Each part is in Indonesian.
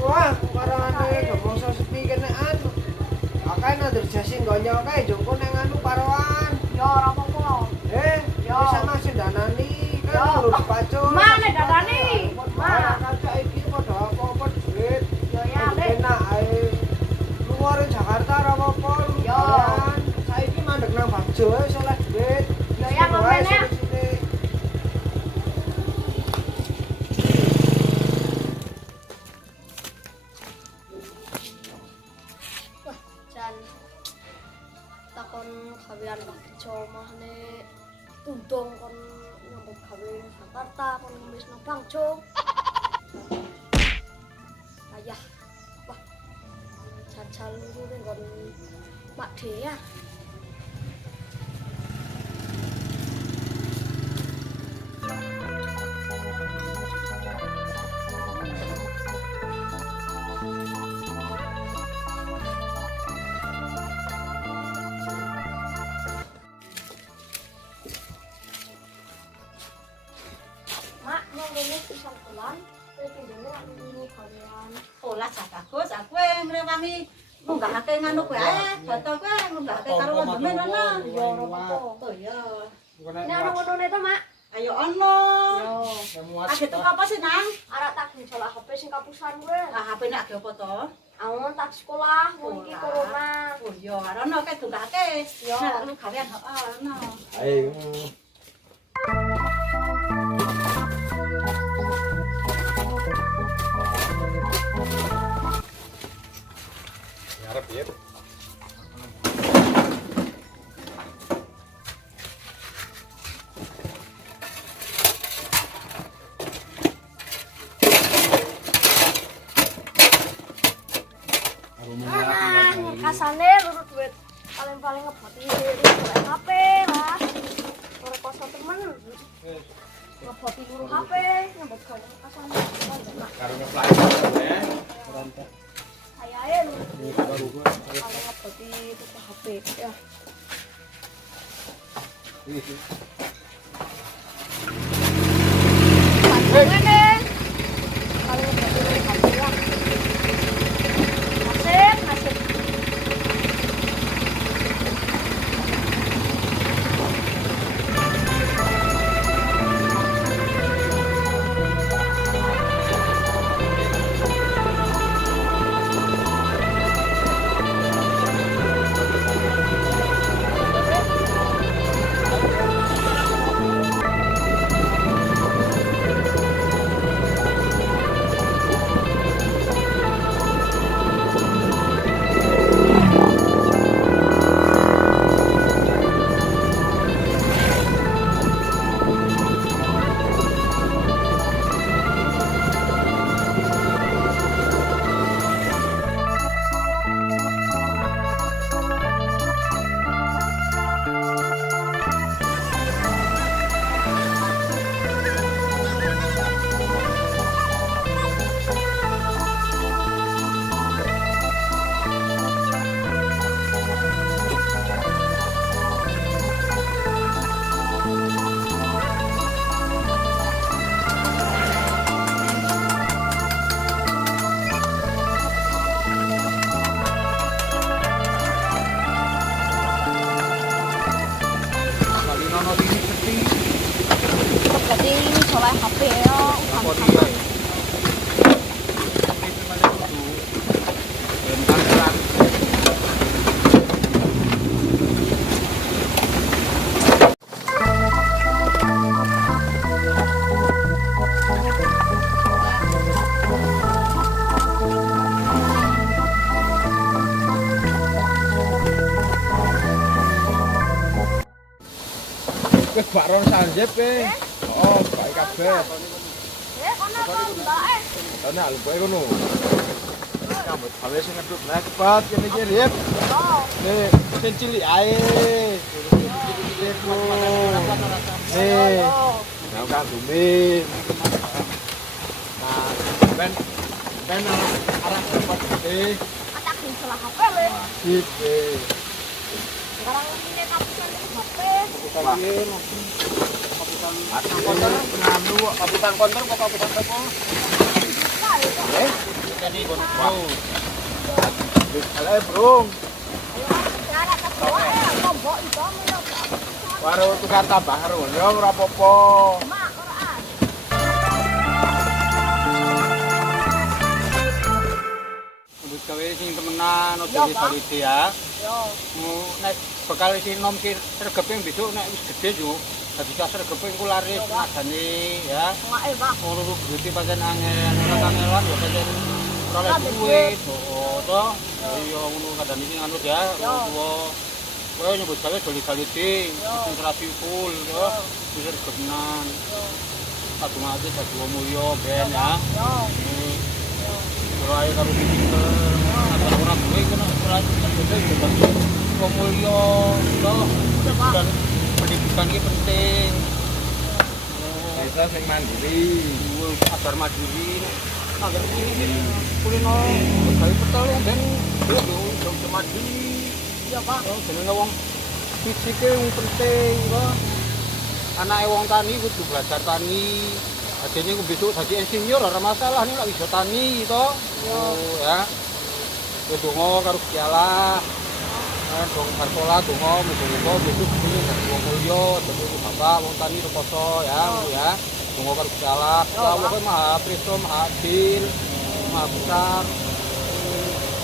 Wah, parane gomongso sepi kenean. Akeh nandur jasing gonyo kae joko nang anu paroan. Ya ora apa-apa. Ya sama sendanani kan lurus pacul. Mana danani? Mana kaca iki padha apa-apa duit. Ya Lek. Enak ae. Luar Jakarta ora apa-apa. Ya. Saiki mandek nang Bagjo wis oleh duit. Ya ngomene. Jan takon gawean kerja mahne tudong kon nyambut gawe nang Jakarta kon ngemis nang Bangjo. Ayah. Wah. Jajal luru nggon Mak Dea. Mak, mau ngene pisan bulan, pinjene rak nunggu gawean. Olah jak bagus, aku ngrewangi munggahake nganu kowe ae, foto kowe munggahake karo wondemen ana. Ya ora apa-apa. Oh iya. Nek ana ngono to, Mak. Ayo ono. Yo, Age tuku apa sih, Nang? arek tak dijolak HP sing kapusan kowe. Ah, HP nek age apa to? Awon tak sekolah, mau iki corona. Oh iya, arono kae dunggahake. Yo. Nek lu gawean heeh, ono. Ayo. Ngarep ya. Kasane lurut duit paling-paling ngeboti duit HP lah. Ora koso temen. Ngeboti luru HP, nyambut gawe kasane. Karena pelajaran ya. Ayae lu. Paling ngeboti tuku HP ya. Ngene. Paling ngeboti luru HP lah. Nasib. Berarti soal HP ya, utang-utang. Wis bakron sanjep ke. Oh, baik kabeh. Kono kok mbake. Ana lho kowe ngono. Kamu gawe sing ngedut nekpat kene iki, Rip. Nih, sing cilik ae. Nih. Nah, Kang Bumi. Nah, ben arah dapat gede. Tak salah HP le. Gitu. Sekarang ini kapusan HP. Nganu kaputan konter kok kaputan apa? ini kono. Alah, Bro. Jarak ke bawah ya, lombok itu menyo. Baru tukar tambah karo ya ora apa-apa. Mak, ora. Wis gawe sing temenan ojo solide ya. Yo. Nek bekal sing nom ki sregepe besok nek wis gede yo. Dadi sregepe engko laris nadane ya. Ngake, Pak. Ora lu duwe pancen angel, ora kangelan yo pancen ora oleh duit. Oh, toh. Iya ngono kadane sing anut ya, tuwa. Kowe nyebut gawe solid-solide, sing rapi full yo. Wis regenan. Satu mati satu mulya ben ya. Yo. Ora ae karo pinter. Ora duwe kena ora gede juga. Wong mulya toh. Dan pendidikan ini penting. Desa sing mandiri. Agar mandiri. Agar ini kulino gawe pertolongan ben yo mandiri. Iya, Pak. Jenenge wong fisike wong penting kok. Anake wong tani kudu belajar tani. Adene ku besok dadi insinyur ora masalah nek iso tani to. Oh ya. Yo donga karo Gusti Allah. Dong sekolah donga muga-muga besok ini dadi wong mulya, dadi bapak wong tani rekoso ya, Bu ya. Donga karo Gusti Allah. Allah kuwi Maha Prisa, Maha Adil, Maha Besar.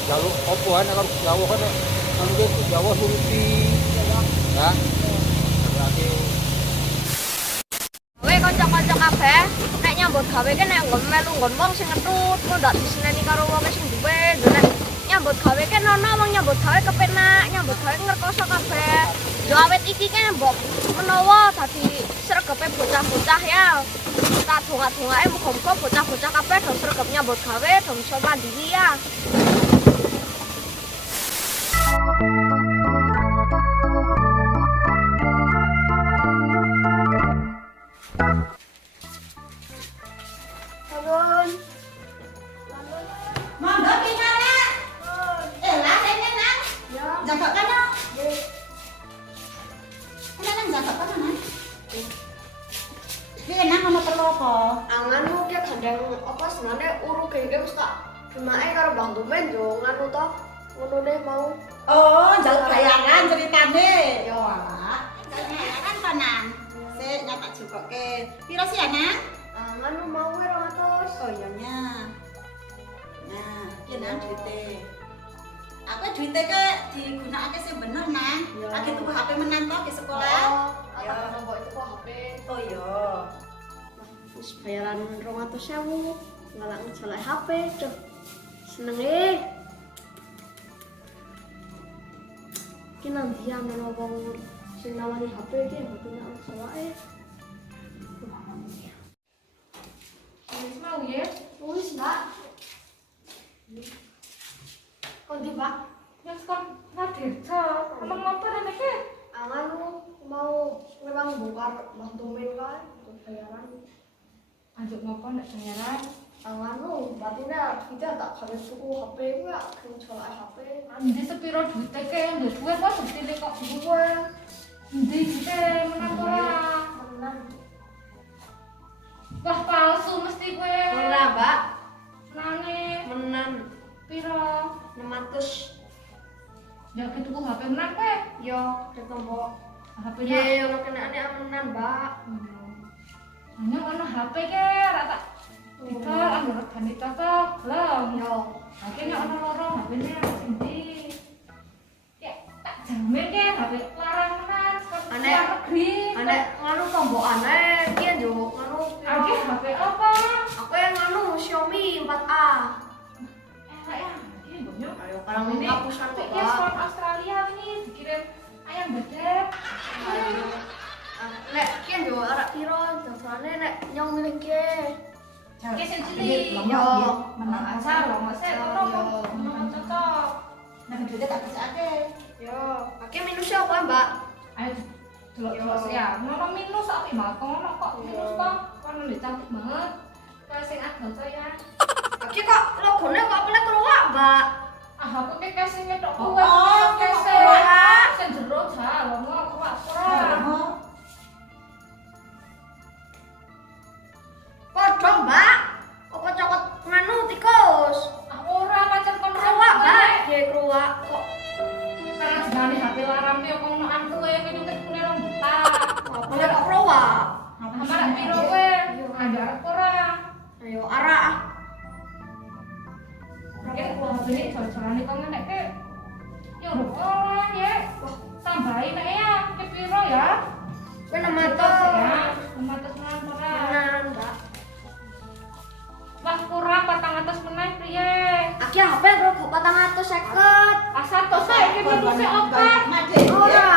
Jaluk opo ae karo Gusti Allah kok nek mungkin Gusti Allah nuruti. Ya. Berarti Kowe kanca-kanca kabeh, nek nyambut gawe ki nek nggon melu nggon wong sing ngetut, kok ndak diseneni karo wong sing duwe. Nek nyambut gawe ki ono wong nyambut gawe kepenak, nyambut gawe ngrekoso kabeh. Yo awet iki ki mbok menawa dadi sregepe bocah-bocah ya. Tak donga-dongake muga-muga bocah-bocah kabeh do sregep nyambut gawe, do iso mandiri ya. Monggo pinare. Lah rene nang. Jagok kana. Nang jagok kana nang. Iki nang ono perlu apa? Anganmu ki gandeng apa senane uruke iki wis tak demake karo Bang Dumen yo nganu to. Ngono ne mau. Oh, njaluk bayaran ceritane. Yo alah. Bayaran to nang. Sik nyatak jogoke. Piro sih nang? Nganu mau 200. Oh iya nya. Nah, iki nang duite. Aku duite ke digunakake sing bener nang. Lagi tuku HP menang to di sekolah. Ya, nombok itu kok HP. Oh iya. Wis bayaran 200.000. Ngalak ngecolek HP, duh. Senenge. Ki nang dia menawa wong sing nawani HP iki kudu nak ngecoleke. Wis mau ya? Wis, Mbak. Kondi, Pak. Wis kon Nadirja, emang motor ana iki? Anganu mau memang bongkar Bang Dumen kan untuk bayaran. Anjuk ngopo nek bayaran? Anganu batinnya kita tak habis tuku HP ku ya ngecolek HP. Endi sepiro duite ke? Ndek duwe kok bukti kok duwe. Endi duite menang ora? Menang. Wah palsu mesti kowe. Ora, Mbak. Nane Menang. piro? 600. Ya tuku HP menang kowe. Yo, ketombo. HP-nya. Ye, ono kenane menang, Mbak. Hanya ono HP ke ora tak dikal anggo regane cocok. Belum. Yo. Akhirnya ono loro HP-ne endi? Ya tak jamin ke HP larang tenan. Aneh. Negeri. Ane nganu tombok aneh, kian yo nganu. Aki HP apa? Aku yang nganu Xiaomi 4A. Enak ya. Ini bonyok. Ayo, kalau Ini hapusan kok, ini Pak. sport Australia ini dikirim ayam bebek. Nek kian yo arek piro dasane nek nyong milih ke. Oke, sing cilik. Yo. Menang aja loh, masih ono kok cocok. Nah, duite tak pesake. Yo, pakai minusnya apa, Mbak? Ayo delok-delok ya. Ngono minus api mbak, ngono kok minus kok. Kono ndek cantik banget. Kayak sing adol ya. Pakai kok logonya kok pelet keluar, Mbak? Ah, aku kayak casing tok Oh, kuat. oh, Casing. kuat. Sing jero jalo mau kuat ora. Oh. Podho, Mbak. Apa cokot nganu tikus? Ah, ini jalan-jalan kok nek ke ya udah oleh ya. Tambahin nek ya ke piro ya? Kowe 600 ya. 600 menan ora. menan, Mbak. Wah kurang 400 meneh piye? Aki HP rego 450. Asal to sik iki minum sik akeh. Ora.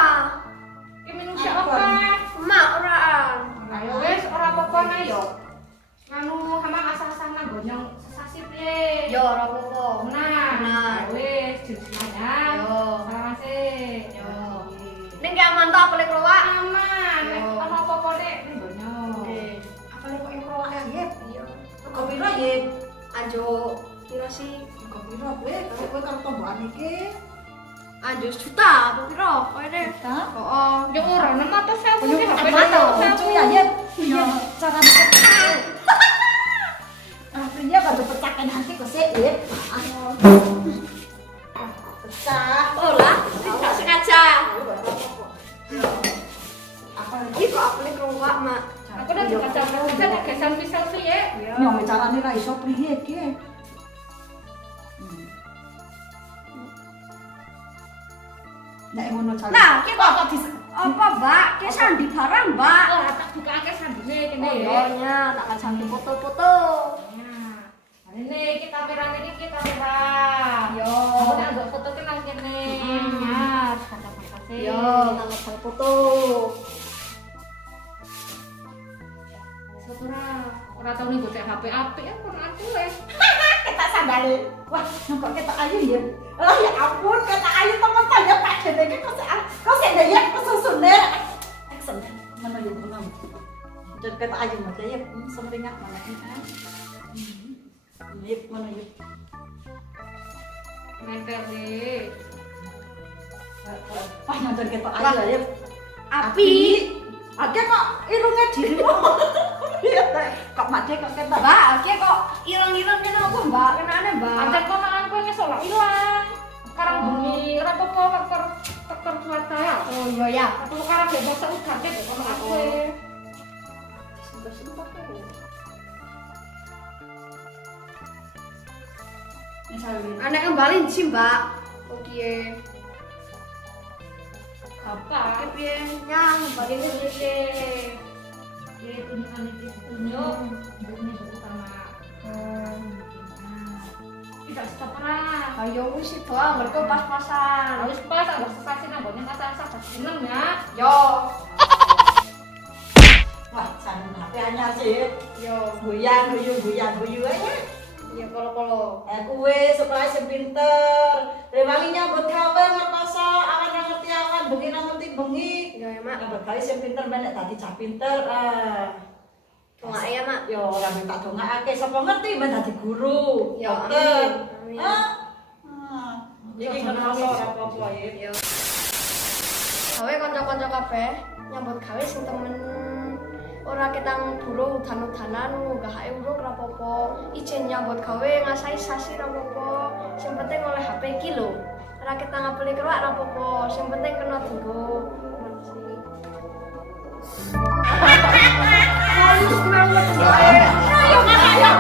Iki minum sik akeh. Mak ora. Ayo wis ora apa-apa nek yo. Anu hamang asal-asal nang gonyong sesasi piye? Yo ora apa-apa. Nah, wis jenengan. Yo. Salamase. Yo. Ning ki aman ta boleh keluar? Aman. Nek ono apa-apa nek ning donya. Apa lek kok ero ayep? Iya. Rego piro ye? Anjo piro sih? Rego piro kowe karo tombokan iki? Anjo juta apa piro? Kowe deh. Ta? Oh. Yo ora 600.000 ki HP. Lucu ya ye. Iya, cara dipecah. Artinya pada pecahkan nanti kok sih ye. Pecah. Oh lah, tidak sengaja. Apa lagi? Iki kok boleh keluar, Mak. Aku udah baca-baca nek gesan misal piye? Nyong carane ra iso priye iki. Nek ngono carane. Lah, ki kok apa, Mbak? Ki sandi barang, Mbak. Ora tak bukake sandine kene. Oh, iya, tak akan sandi foto-foto. Nah, ini kita kamera ini kita kamera. Yo. Aku nak buat foto kan nang kene. Mas, makasih. Yo, tak akan foto. Saudara, ora tau nih gocek HP apik ya pun aku wis. Kita sandale. Wah, kok kita ayu ya. Oh ya ampun, kata ayu teman saya Pak Dene iki kok sik ya kesusune. Action. Mana yo menang. Dan kata ayu mah ya sempringak mana kan. Ini mana yo. Nempel deh. Wah, nonton kita ayu ya. Api. Oke kok irungnya dirimu. Iya, kok mati kok kita. Mbak, ki kok ireng-ireng kene apa, Mbak? Kenane, Mbak? Pancen kok mangan kowe nyesel lak ilang. Sekarang bumi ora apa-apa tekor cuaca ya. Oh, iya ya. Aku sekarang gak bisa udan deh kok mangan kowe. Anak kembali sih, Mbak. Oke. Apa? Piye nyang kembali Oke. Ye tunjukan iki tunjuk. Ini utama. Tidak stop lah. Ayo wis doang, mergo pas-pasan. Harus pas ada sensasi nang gone kata seneng ya. Yo. Wah, sana HP anyar sih. Yo. Goyang guyu aja. Iya kalau. Kowe sekolah sing pinter. Rewangi nyambut gawe ngertoso, awan ngerti awan, bengi ngerti bengi. Iya ya, Mak. Nyambut gawe sing pinter menek dadi cah pinter. Tunggu ya, Mak. Yo ora minta dongakake, sapa ngerti men dadi guru. Yo, dokter. amin. Amin. Iki ngertoso apa-apa ya. Yo. Gawe kanca-kanca kabeh nyambut gawe sing temen ora ketang buru udan-udanan gak urung ora apa-apa. Izin nyambut gawe ngasai sasi ora apa-apa. Sing penting oleh HP iki lho. Ora ketang ngapeli keruak ora apa-apa. Sing penting kena dienggo. Halus banget. Ayo, ayo.